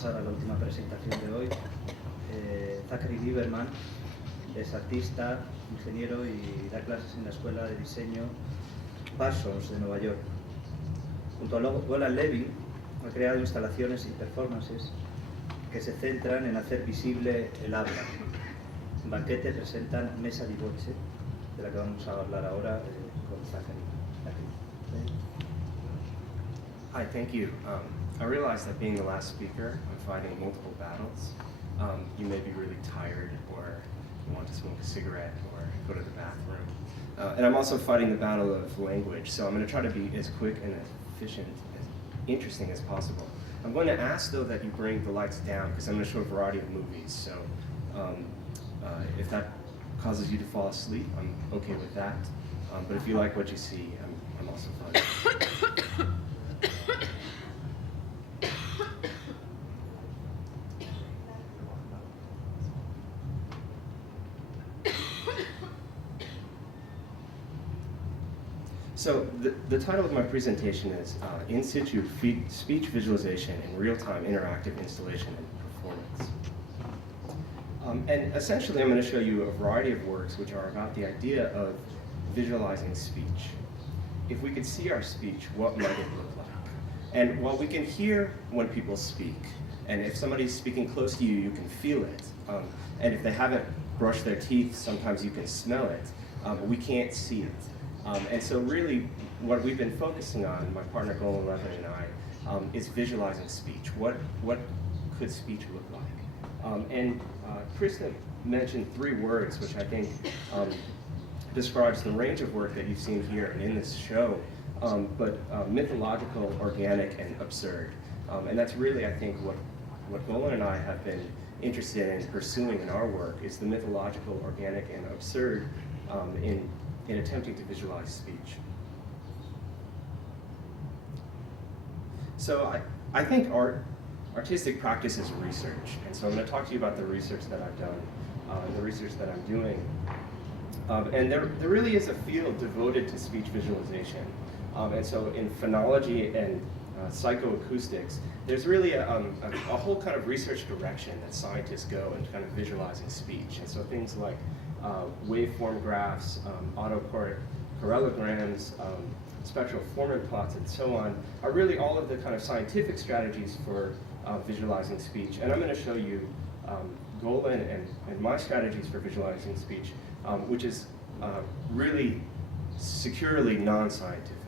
pasar a la última presentación de hoy. Zachary Lieberman es artista, ingeniero y da clases en la Escuela de Diseño Parsons de Nueva York. Junto a Golan Levin ha creado instalaciones y performances que se centran en hacer visible el habla. En Banquete presentan Mesa di Voce, de la que vamos a hablar ahora con Zachary. Hi, thank you. I realize that being the last speaker, I'm fighting multiple battles. You may be really tired, or you want to smoke a cigarette, or go to the bathroom. And I'm also fighting the battle of language, so I'm going to try to be as quick and as efficient, as interesting as possible. I'm going to ask, though, that you bring the lights down, because I'm going to show a variety of movies, so if that causes you to fall asleep, I'm okay with that. But if you like what you see, I'm also fine. So the title of my presentation is In Situ Speech Visualization in Real-Time Interactive Installation and Performance. And essentially I'm going to show you a variety of works which are about the idea of visualizing speech. If we could see our speech, what might it look like? And while we can hear when people speak, and if somebody's speaking close to you, you can feel it. And if they haven't brushed their teeth, sometimes you can smell it. But we can't see it. And so really, what we've been focusing on, my partner Golan Levin and I, is visualizing speech. What could speech look like? And Christa mentioned 3 words, which I think describes the range of work that you've seen here and in this show, but mythological, organic, and absurd. And that's really, I think, what Golan and I have been interested in pursuing in our work, is the mythological, organic, and absurd in attempting to visualize speech. So I think artistic practice is research, and so I'm going to talk to you about the research that I've done, the research that I'm doing. And there really is a field devoted to speech visualization. And so in phonology and psychoacoustics, there's really a whole kind of research direction that scientists go in kind of visualizing speech. And so things like waveform graphs, autocorrelograms, spectral formant plots, and so on, are really all of the kind of scientific strategies for visualizing speech. And I'm going to show you Golan and my strategies for visualizing speech, which is really securely non-scientific.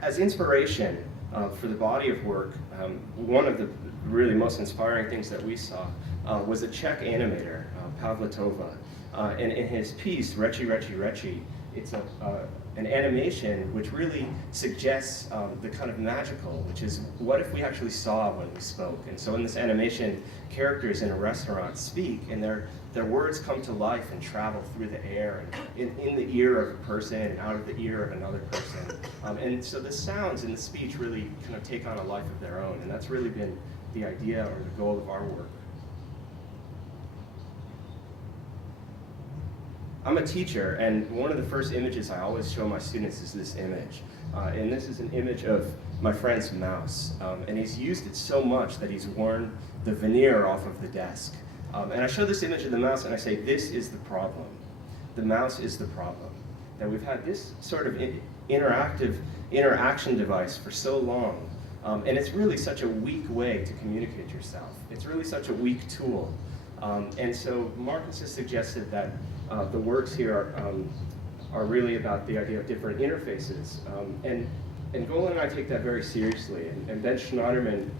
As inspiration for the body of work, one of the really most inspiring things that we saw was a Czech animator, Pavlatova. And in his piece, Reči, Reči, Reči, it's an animation which really suggests the kind of magical, which is what if we actually saw when we spoke? And so in this animation, characters in a restaurant speak, and their words come to life and travel through the air, and in the ear of a person and out of the ear of another person. And so the sounds in the speech really kind of take on a life of their own, and that's really been the idea or the goal of our work. I'm a teacher, and one of the first images I always show my students is this image. And this is an image of my friend's mouse. And he's used it so much that he's worn the veneer off of the desk. And I show this image of the mouse and I say, this is the problem. The mouse is the problem. That we've had this sort of interactive interaction device for so long. And it's really such a weak way to communicate yourself. It's really such a weak tool. And so Marcus has suggested that the works here are really about the idea of different interfaces. And Golan and I take that very seriously. And Ben Schneiderman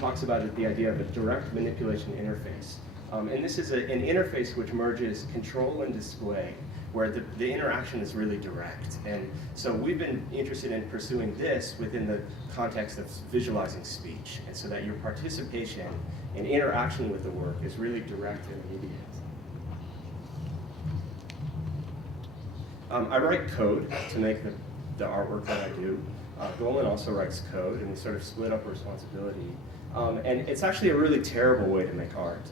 talks about it, the idea of a direct manipulation interface. And this is an interface which merges control and display, where the interaction is really direct. And so we've been interested in pursuing this within the context of visualizing speech, and so that your participation and interaction with the work is really direct and immediate. I write code to make the artwork that I do. Golan also writes code, and we sort of split up responsibility. And it's actually a really terrible way to make art.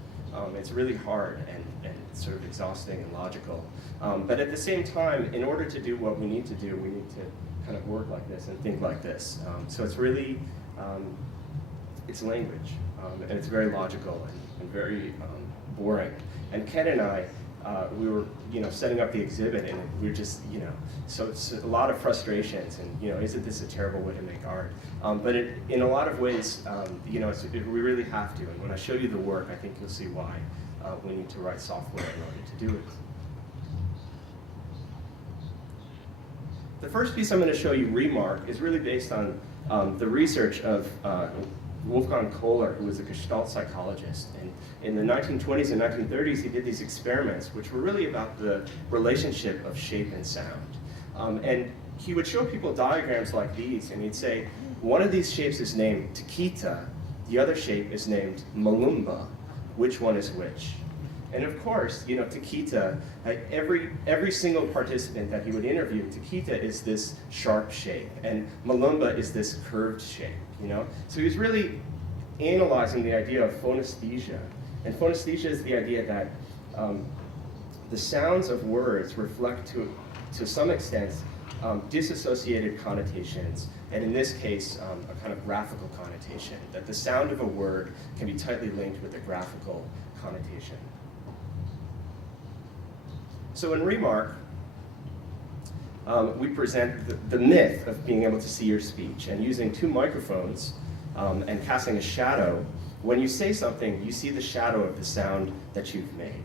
It's really hard and sort of exhausting and logical. But at the same time, in order to do what we need to do, we need to kind of work like this and think like this. So it's really it's language, and it's very logical and very boring. And Ken and I, we were, setting up the exhibit, and we were just, so it's a lot of frustrations, and isn't this a terrible way to make art? But in a lot of ways, we really have to. And when I show you the work, I think you'll see why we need to write software in order to do it. The first piece I'm going to show you, Remark, is really based on the research of Wolfgang Kohler, who was a Gestalt psychologist. And in the 1920s and 1930s, he did these experiments, which were really about the relationship of shape and sound. And he would show people diagrams like these, and he'd say, one of these shapes is named Taquita, the other shape is named Malumba. Which one is which? And of course, Taquita, every single participant that he would interview, Taquita is this sharp shape, and Malumba is this curved shape, So he was really analyzing the idea of phonesthesia. And phonesthesia is the idea that the sounds of words reflect to some extent disassociated connotations, and in this case, a kind of graphical connotation, that the sound of a word can be tightly linked with a graphical connotation. So in Remark, we present the myth of being able to see your speech, and using two microphones and casting a shadow. When you say something, you see the shadow of the sound that you've made.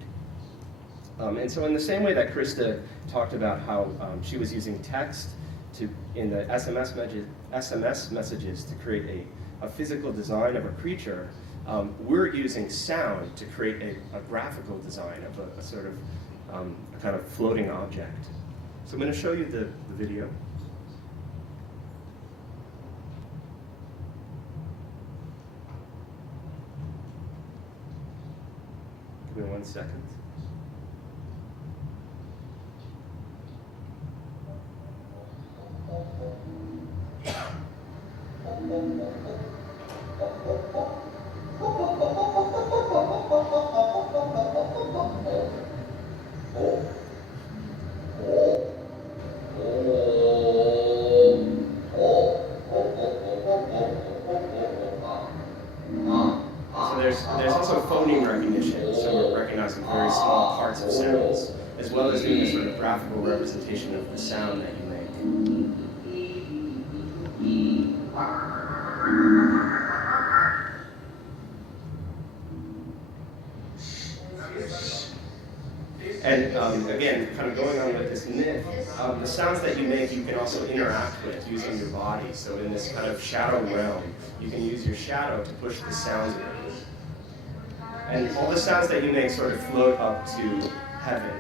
And so in the same way that Christa talked about how she was using text in the SMS messages to create a physical design of a creature, we're using sound to create a graphical design of a sort of a kind of floating object. So I'm going to show you the video. Give me 1 second. There's also phoneme recognition, so we're recognizing very small parts of sounds, as well as doing a sort of graphical representation of the sound that you make. And again, kind of going on with this myth, the sounds that you make you can also interact with using your body. So in this kind of shadow realm, you can use your shadow to push the sounds around. And all the sounds that you make sort of float up to heaven.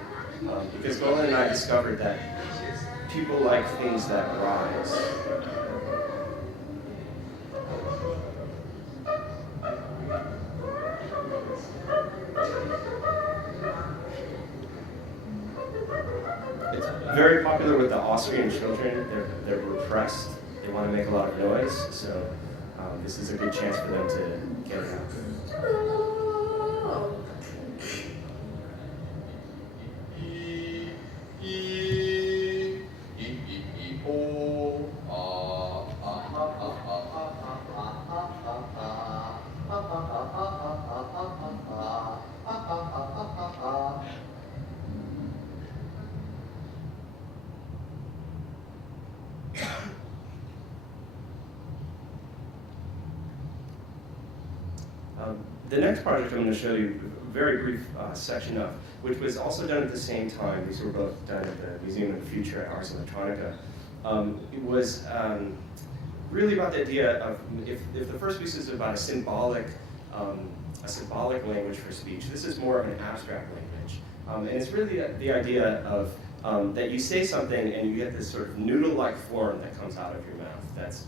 Because Golan and I discovered that people like things that rise. It's very popular with the Austrian children. They're repressed. They want to make a lot of noise, so this is a good chance for them to get it out. The next project I'm going to show you a very brief section of, which was also done at the same time. These were both done at the Museum of the Future at Ars Electronica. It was really about the idea of, if the first piece is about a symbolic language for speech, this is more of an abstract language. And it's really the idea of that you say something and you get this sort of noodle-like form that comes out of your mouth. That's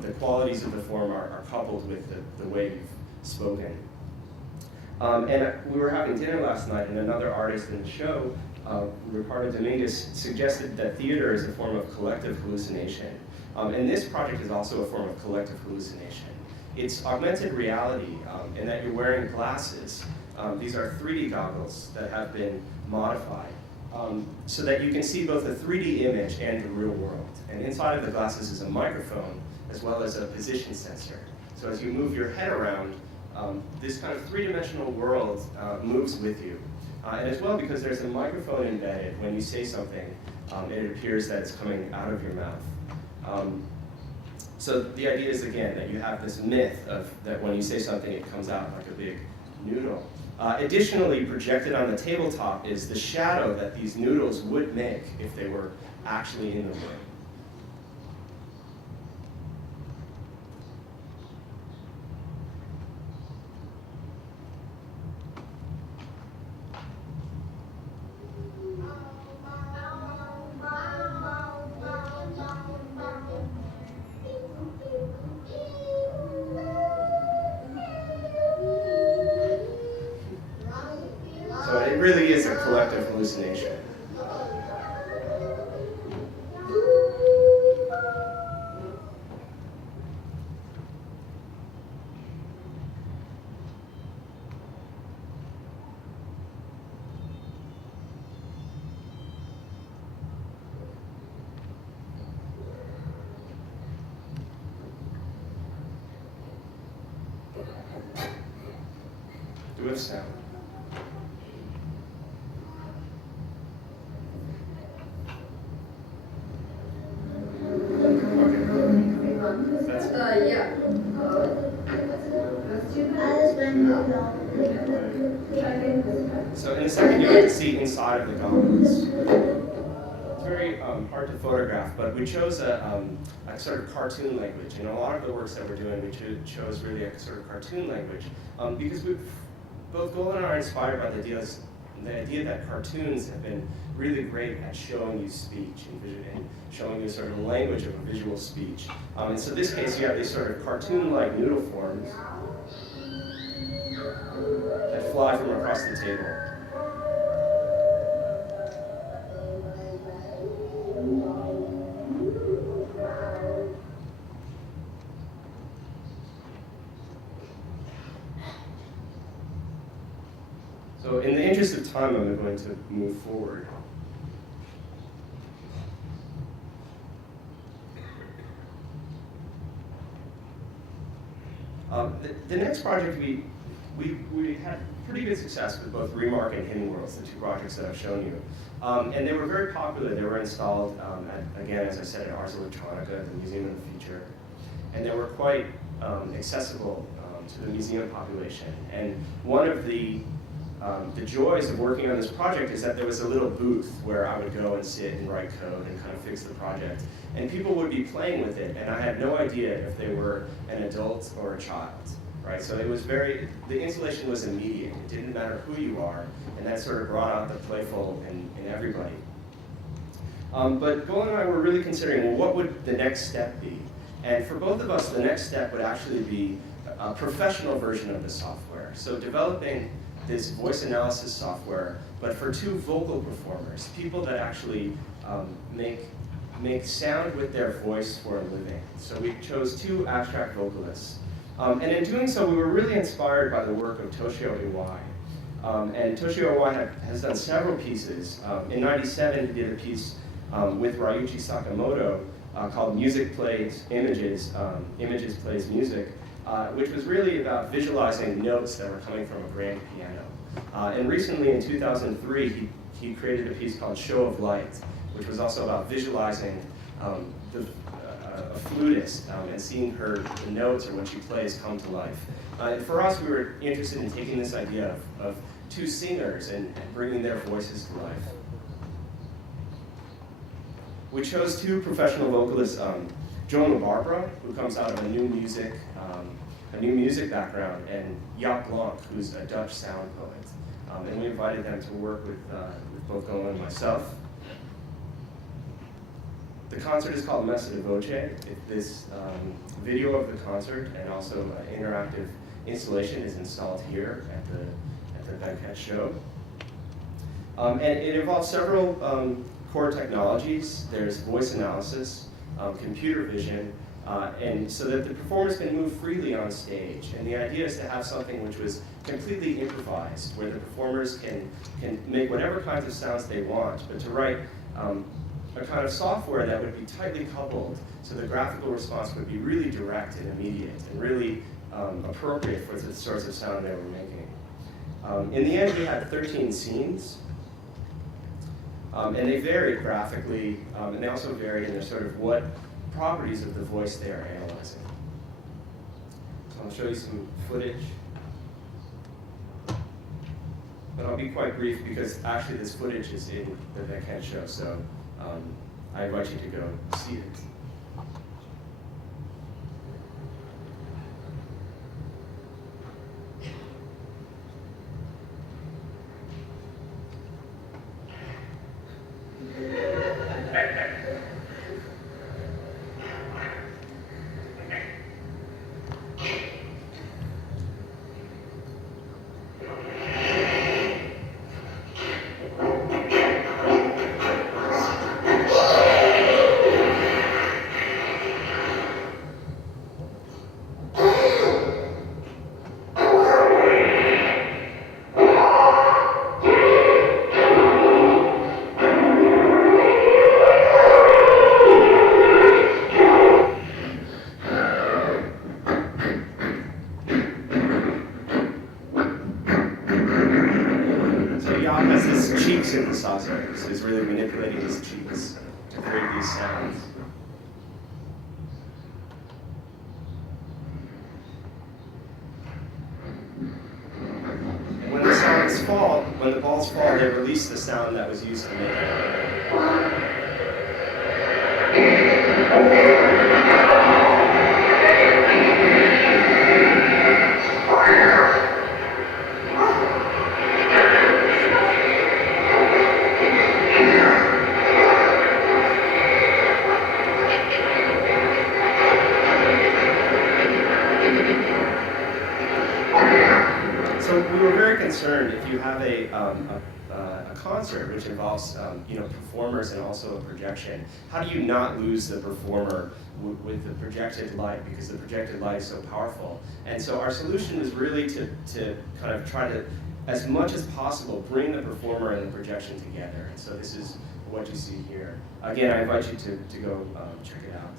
the qualities of the form are coupled with the way you've spoken. And we were having dinner last night, and another artist in the show, Ricardo Dominguez, suggested that theater is a form of collective hallucination. And this project is also a form of collective hallucination. It's augmented reality in that you're wearing glasses. These are 3D goggles that have been modified so that you can see both a 3D image and the real world. And inside of the glasses is a microphone as well as a position sensor. So as you move your head around, this kind of three-dimensional world moves with you. And as well, because there's a microphone embedded, when you say something, it appears that it's coming out of your mouth. So the idea is, again, that you have this myth of that when you say something, it comes out like a big noodle. Additionally, projected on the tabletop is the shadow that these noodles would make if they were actually in the room. So it really is a collective hallucination. Do we have sound? So in a second, you're going to see inside of the gauntlets. It's very hard to photograph, but we chose a sort of cartoon language. In a lot of the works that we're doing, we chose really a sort of cartoon language because both Golan and I are inspired by the idea that cartoons have been really great at showing you speech and showing you sort of the language of a visual speech. And so in this case, you have these sort of cartoon-like noodle forms that fly from across the table. So in the interest of time, I'm going to move forward. The next project, we had pretty good success with both Remark and Hidden Worlds, the two projects that I've shown you. And they were very popular. They were installed, again, as I said, at Ars Electronica, the Museum of the Future. And they were quite accessible to the museum population. And one of the joys of working on this project is that there was a little booth where I would go and sit and write code and kind of fix the project. And people would be playing with it, and I had no idea if they were an adult or a child, right? So it was the installation was immediate. It didn't matter who you are, and that sort of brought out the playful in everybody. But Golan and I were really considering, well, what would the next step be? And for both of us, the next step would actually be a professional version of the software. So developing this voice analysis software, but for two vocal performers, people that actually make sound with their voice for a living. So we chose two abstract vocalists. And in doing so, we were really inspired by the work of Toshio Iwai. And Toshio Iwai has done several pieces. In '97, he did a piece with Ryuichi Sakamoto called Music Plays Images, Images Plays Music, which was really about visualizing notes that were coming from a grand piano. And recently, in 2003, he created a piece called Show of Light, which was also about visualizing a flutist and seeing the notes or when she plays come to life. And for us, we were interested in taking this idea of two singers and bringing their voices to life. We chose two professional vocalists, Joan Barbara, who comes out of a new music background, and Jaap Blanc, who's a Dutch sound poet. And we invited them to work with both Golan and myself. The concert is called Messa di Voce. This video of the concert and also an interactive installation is installed here at the Banquete show. And it involves several core technologies. There's voice analysis, computer vision, and so that the performers can move freely on stage. And the idea is to have something which was completely improvised, where the performers can make whatever kinds of sounds they want, but to write a kind of software that would be tightly coupled so the graphical response would be really direct and immediate and really appropriate for the sorts of sound they were making. In the end, we had 13 scenes, and they varied graphically, and they also varied in their sort of what properties of the voice they are analyzing. So I'll show you some footage. But I'll be quite brief because actually this footage is in the Baquete show, so I invite you to go see it. Synthesizer, so he's really manipulating his cheeks to create these sounds. And when the balls fall, they release the sound that was used to make it. If you have a concert which involves performers and also a projection, how do you not lose the performer with the projected light, because the projected light is so powerful? And so our solution is really to kind of try to, as much as possible, bring the performer and the projection together. And so this is what you see here. Again, I invite you to go check it out.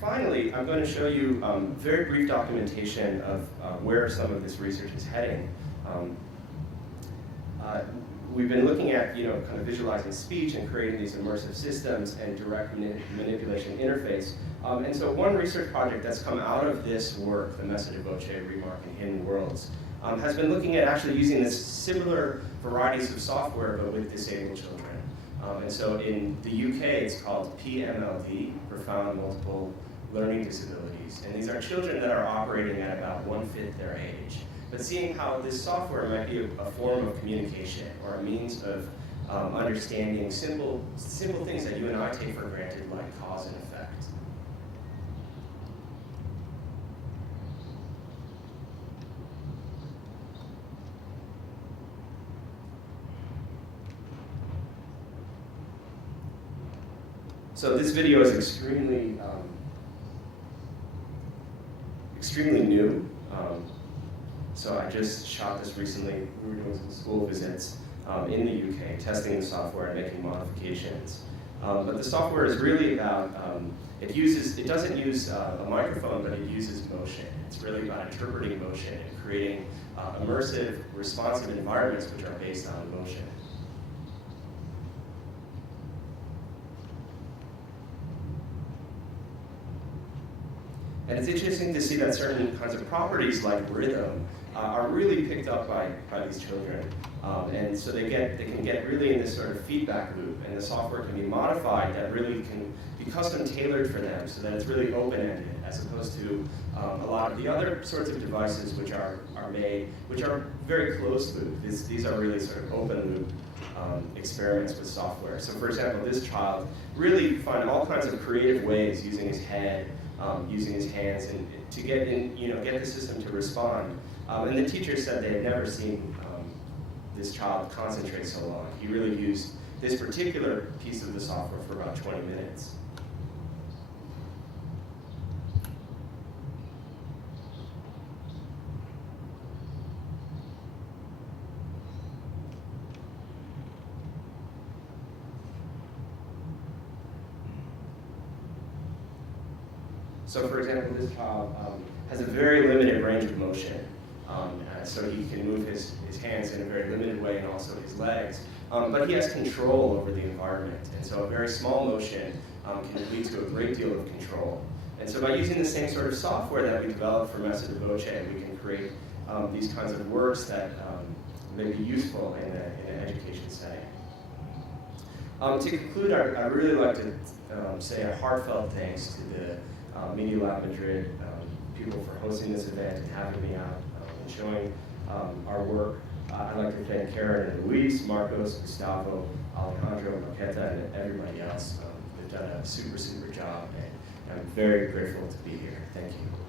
Finally, I'm going to show you very brief documentation of where some of this research is heading. We've been looking at, kind of visualizing speech and creating these immersive systems and direct manipulation interface. And so one research project that's come out of this work, the Messa de Voce Remark in Hidden Worlds, has been looking at actually using this similar varieties of software but with disabled children. And so in the UK, it's called PMLD, Profound Multiple Learning Disabilities. And these are children that are operating at about 1/5 their age. But seeing how this software might be a form of communication or a means of understanding simple things that you and I take for granted, like cause and effect. So this video is extremely new. So I just shot this recently. We were doing some school visits in the UK, testing the software and making modifications. But the software is really about, it doesn't use a microphone, but it uses motion. It's really about interpreting motion and creating immersive, responsive environments which are based on motion. And it's interesting to see that certain kinds of properties like rhythm are really picked up by these children. And so they can get really in this sort of feedback loop, and the software can be modified that really can be custom tailored for them so that it's really open-ended, as opposed to a lot of the other sorts of devices which are made, which are very closed loop. These are really sort of open loop experiments with software. So for example, this child really found all kinds of creative ways using his head, using his hands, and to get the system to respond. And the teacher said they had never seen this child concentrate so long. He really used this particular piece of the software for about 20 minutes. So for example, this child has a very limited range of motion. So he can move his hands in a very limited way and also his legs. But he has control over the environment. And so a very small motion can lead to a great deal of control. And so by using the same sort of software that we developed for Messa di Voce, we can create these kinds of works that may be useful in an education setting. To conclude, I'd really like to say a heartfelt thanks to the MiniLab Madrid people for hosting this event and having me out and showing our work. I'd like to thank Karen and Luis, Marcos, Gustavo, Alejandro, Baquete, and everybody else. They've done a super, super job, and I'm very grateful to be here. Thank you.